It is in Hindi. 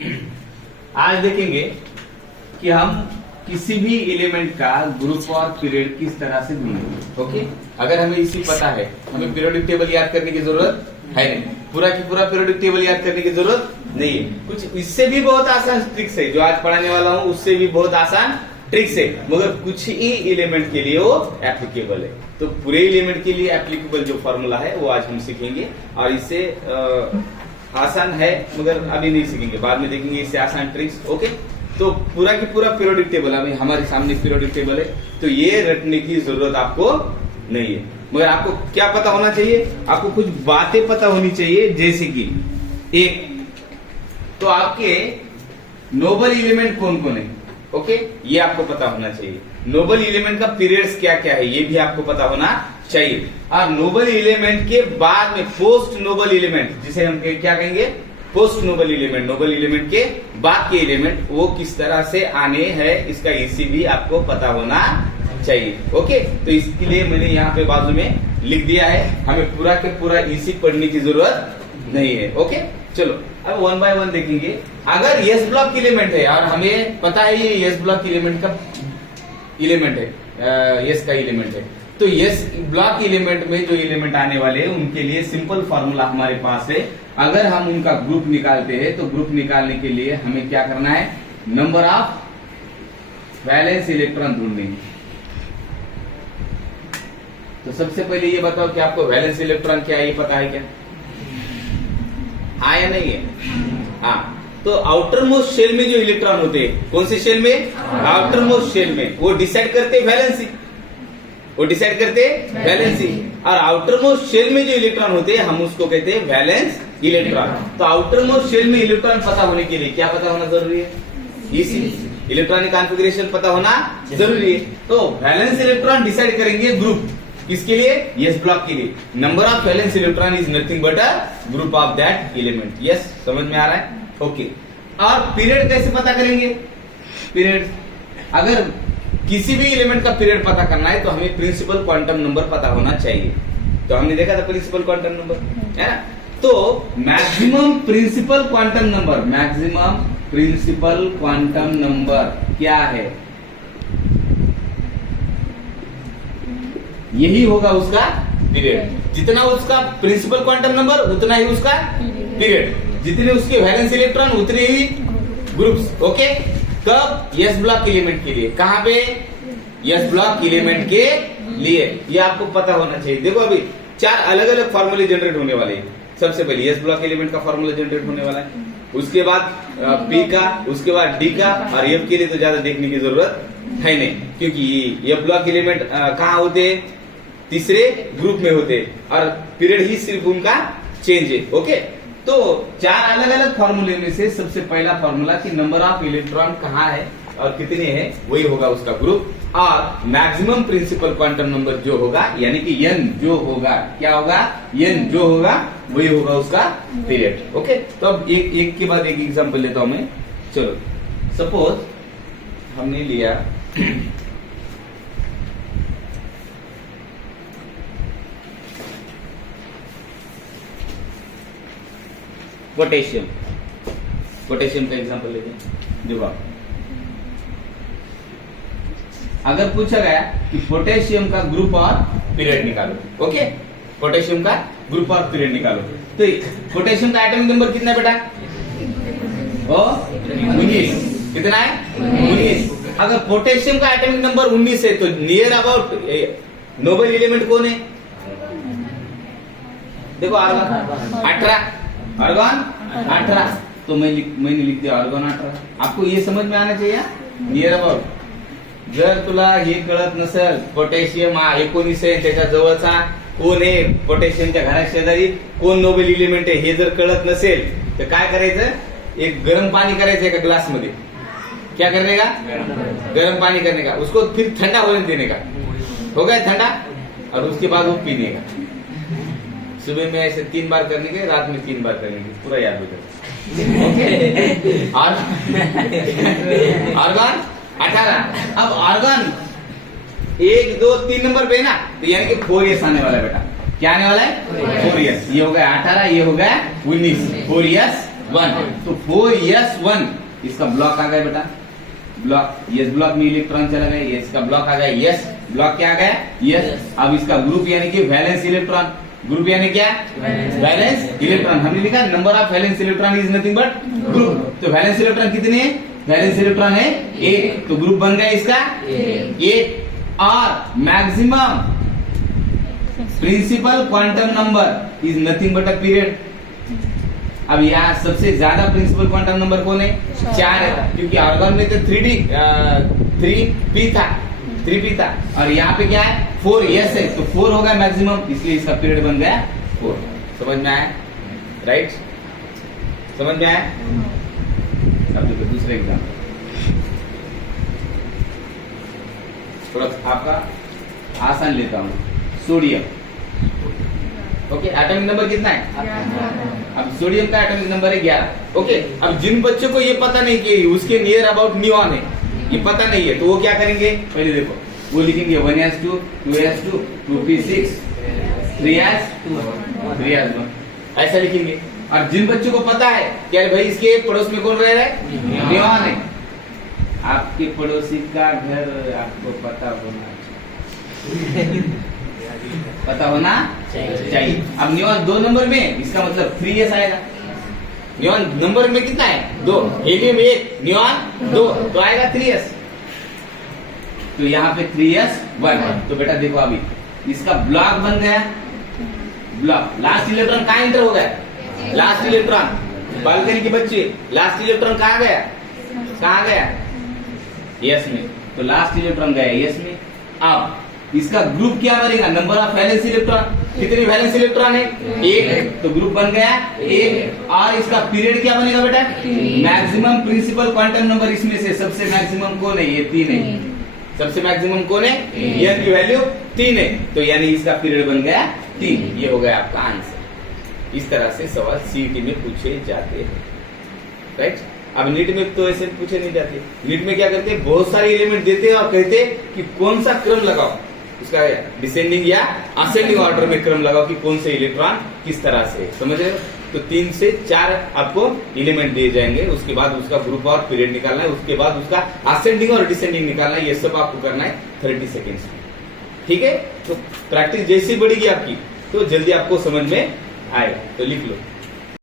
आज देखेंगे कि हम किसी भी एलिमेंट का ग्रुप और पीरियड किस तरह से ढूंढेंगे। ओके, अगर हमें इसी पता है, हमें पीरियोडिक टेबल याद करने की जरूरत है नहीं, पूरा की पूरा पीरियोडिक टेबल याद करने की जरूरत नहीं है। कुछ इससे भी बहुत आसान ट्रिक्स है जो आज पढ़ाने वाला हूँ, उससे भी बहुत आसान ट्रिक्स है, मगर कुछ ही एलिमेंट के लिए वो एप्लीकेबल है। तो पूरे एलिमेंट के लिए एप्लीकेबल जो फॉर्मूला है वो आज हम सीखेंगे, और इससे आसान है मगर अभी नहीं सीखेंगे, बाद में देखेंगे इससे आसान ट्रिक्स। ओके, तो पूरा की पूरा पीरियोडिक टेबल, अभी हमारे सामने पीरियोडिक टेबल है, तो ये रटने की जरूरत आपको नहीं है, मगर आपको क्या पता होना चाहिए, आपको कुछ बातें पता होनी चाहिए। जैसे कि एक तो आपके नोबल एलिमेंट कौन कौन है, ओके, ये आपको पता होना चाहिए। नोबल एलिमेंट का पीरियड्स क्या क्या है ये भी आपको पता होना चाहिए। और नोबल एलिमेंट के बाद में पोस्ट नोबल एलिमेंट, जिसे हम क्या कहेंगे, post noble element, noble element के बाद के एलिमेंट वो किस तरह से आने हैं, इसका इसी भी आपको पता होना चाहिए। ओके, तो इसके लिए मैंने यहाँ पे बाजू में लिख दिया है, हमें पूरा के पूरा इसी पढ़ने की जरूरत नहीं है। ओके, चलो अब वन बाय वन देखेंगे। अगर यस ब्लॉक एलिमेंट है और हमें पता है ये यस ब्लॉक एलिमेंट का एलिमेंट है, यस का एलिमेंट है, तो यस ब्लॉक एलिमेंट में जो एलिमेंट आने वाले हैं उनके लिए सिंपल फॉर्मूला हमारे पास है। अगर हम उनका ग्रुप निकालते हैं तो ग्रुप निकालने के लिए हमें क्या करना है, नंबर ऑफ वैलेंस इलेक्ट्रॉन ढूंढेंगे। तो सबसे पहले ये बताओ कि आपको वैलेंस इलेक्ट्रॉन क्या है, ये पता है क्या? हाँ या नहीं है? हाँ, तो आउटर मोस्ट शेल में जो इलेक्ट्रॉन होते हैं, कौन से शेल में? आउटर मोस्ट शेल में, वो डिसाइड करते वैलेंसी, वो डिसाइड करते वैलेंसी। और आउटर मोस्ट शेल में जो इलेक्ट्रॉन होते हैं हम उसको कहते हैं वैलेंस इलेक्ट्रॉन। तो आउटर मोस्ट शेल में इलेक्ट्रॉन पता होने के लिए क्या पता होना जरूरी है? इसी इलेक्ट्रॉनिक कॉन्फ़िगरेशन पता होना जरूरी है। तो वैलेंस इलेक्ट्रॉन डिसाइड करेंगे ग्रुप, किसके लिए? यस ब्लॉक के लिए। Number of valence electron is nothing but a group of that element. Yes, समझ में आ रहा है? ओके, और पीरियड कैसे पता करेंगे? पीरियड, अगर किसी भी एलिमेंट का पीरियड पता करना है तो हमें प्रिंसिपल क्वांटम नंबर पता होना चाहिए। तो हमने देखा था प्रिंसिपल क्वांटम नंबर, है ना? तो maximum principal quantum number, maximum principal quantum number क्या है? यही होगा उसका पीरियड। जितना उसका प्रिंसिपल क्वांटम नंबर उतना ही उसका पीरियड, जितने उसके वैलेंस इलेक्ट्रॉन उतने ही ग्रुप्स। ओके, कब? यस ब्लॉक एलिमेंट के लिए। कहां पे? यस ब्लॉक एलिमेंट के लिए। ये आपको पता होना चाहिए। देखो अभी 4 अलग अलग फॉर्मूले जनरेट होने वाले हैं। सबसे पहले यस ब्लॉक एलिमेंट का फॉर्मूला जनरेट होने वाला है, उसके बाद पी का, उसके बाद डी का, और एफ के लिए तो ज्यादा देखने की जरूरत है नहीं, क्योंकि एफ ब्लॉक एलिमेंट कहाँ होते हैं? तीसरे ग्रुप में होते हैं, और पीरियड ही सिर्फ उनका चेंज है। ओके, तो 4 अलग अलग फॉर्मूले में से सबसे पहला फॉर्मूला कि नंबर ऑफ इलेक्ट्रॉन कहाँ है और कितने हैं, वही होगा उसका ग्रुप। और मैक्सिमम प्रिंसिपल क्वांटम नंबर जो होगा, यानी कि n जो होगा, क्या होगा? n जो होगा वही होगा उसका पीरियड। ओके, तो अब एक के बाद एक एग्जांपल लेता हूं मैं। चलो, सपोज हमने लिया पोटेशियम, पोटेशियम का एग्जांपल लेते हैं। देखो आप, अगर पूछा गया कि पोटेशियम का ग्रुप और पीरियड निकालो, ओके, पोटेशियम का ग्रुप और पीरियड निकालो, तो पोटेशियम का एटॉमिक नंबर कितना है बेटा? 19। कितना है? 19। अगर पोटेशियम का एटॉमिक नंबर 19 है तो नियर अबाउट नोबल एलिमेंट कौन है? देखो आर्गन 18, आर्गन 18, तो मैंने लिख दिया आर्गन 18। आपको ये समझ में आना चाहिए नियर अबाउट। जर तुला हे कळत नसेल पोटॅशियम हा 19 आहे, त्याच्या जवळचा कोण आहे, पोटॅशियमच्या घरा शेजारी कोण नोबल एलिमेंट आहे हे जर कळत नसेल तर काय करायचं, एक गरम पानी करायचं एका ग्लास मध्ये, क्या करने का? गरम पानी करने का, उसको फिर ठंडा होने देने का, हो गया ठंडा, और उसके बाद वो पीने का। सुबह में ऐसे 3 बार करने के, रात में 3 बार करने के, पूरा याद हो जाए। ओके, और आर्गन 18। अब आर्गन 1 2 3 नंबर पे ना, तो यानी कि 4S आने वाला है बेटा। क्या आने वाला है? 4S। ये हो गया 18, ये हो गया 19, 4S 1। तो 4s1 इसका ब्लॉक आ गया बेटा, ब्लॉक यस ब्लॉक में इलेक्ट्रॉन चला गया, यस का ब्लॉक आ गया, यस ब्लॉक क्या आ गया, यस। अब इसका ग्रुप यानी कि वैलेंस इलेक्ट्रॉन, ग्रुप यानी क्या, वैलेंस इलेक्ट्रॉन। हमने लिखा number of valence electron is nothing but group. तो वैलेंस इलेक्ट्रॉन कितने हैं, वैलेंस इलेक्ट्रॉन है 1, तो ग्रुप बन गया इसका 1। और maximum principal quantum number is nothing but a period. अब यहाँ सबसे ज्यादा प्रिंसिपल क्वांटम नंबर कौन है, 4 है, क्योंकि आर्गन में तो 3p था और यहाँ पे क्या है 4s है, तो 4 होगा मैक्सिमम, इसलिए इसका पीरियड बन गया 4। समझ में आया, राइट, समझ में आया। अब देखो दूसरा एग्जाम्पल, थोड़ा आपका आसान लेता हूँ, सोडियम। ओके, एटॉमिक नंबर कितना है, अब सोडियम का एटॉमिक नंबर है 11। ओके, अब जिन बच्चों को ये पता नहीं कि उसके नियर अबाउट नियॉन है, ये पता नहीं है, तो वो क्या करेंगे, पहले देखो वो लिखेंगे 1s2 2s2 2p6 3s1 ऐसा लिखेंगे। और जिन बच्चों को पता है कि अरे भाई इसके पड़ोस में कौन रह रहा है, नियॉन है, आपके पड़ोसी का घर आपको पता होना चाहिए, पता होना चाहिए। अब नियॉन 2 नंबर में, इसका मतलब 3s आएगा। नियॉन नंबर में कितना है 2, हीलियम 1 नियॉन 2, तो आएगा 3s। तो यहाँ पे 3s1। तो बेटा देखो अभी इसका ब्लॉक बन गया, ब्लॉक लास्ट इलेक्ट्रॉन कहाँ एंटर हो गया, लास्ट इलेक्ट्रॉन बालकनी के बच्चे, लास्ट इलेक्ट्रॉन कहाँ गया, कहाँ गया, यस में, तो लास्ट इलेक्ट्रॉन गया यस में। अब इसका ग्रुप क्या बनेगा, नंबर ऑफ वैलेंस इलेक्ट्रॉन, कितनी वैलेंस इलेक्ट्रॉन है 1, तो ग्रुप बन गया 1। और इसका पीरियड क्या बनेगा बेटा, मैक्सिमम प्रिंसिपल क्वांटम नंबर, इसमें से सबसे मैक्सिमम कौन है, ये 3 है, सबसे मैक्सिमम कौन है, n की वैल्यू 3 है, तो यानी इसका पीरियड बन गया 3। ये हो गया आपका आंसर। इस तरह से सवाल सीईटी में पूछे जाते हैं, राइट। अब नीट में तो ऐसे पूछे नहीं जाते, नीट में क्या करते हैं, बहुत सारे एलिमेंट देते हैं और कहते हैं कि कौन सा क्रम लगाओ, उसका डिसेंडिंग या असेंडिंग ऑर्डर में क्रम लगाओ कि कौन से इलेक्ट्रॉन किस तरह से, समझ रहे हो। तो 3 से 4 आपको एलिमेंट दिए जाएंगे, उसके बाद उसका ग्रुप और पीरियड निकालना है, उसके बाद उसका असेंडिंग और डिसेंडिंग निकालना है, ये सब आपको करना है 30 सेकेंड्स में, ठीक है। तो प्रैक्टिस जैसी बढ़ेगी आपकी तो जल्दी आपको समझ में आएगा, तो लिख लो।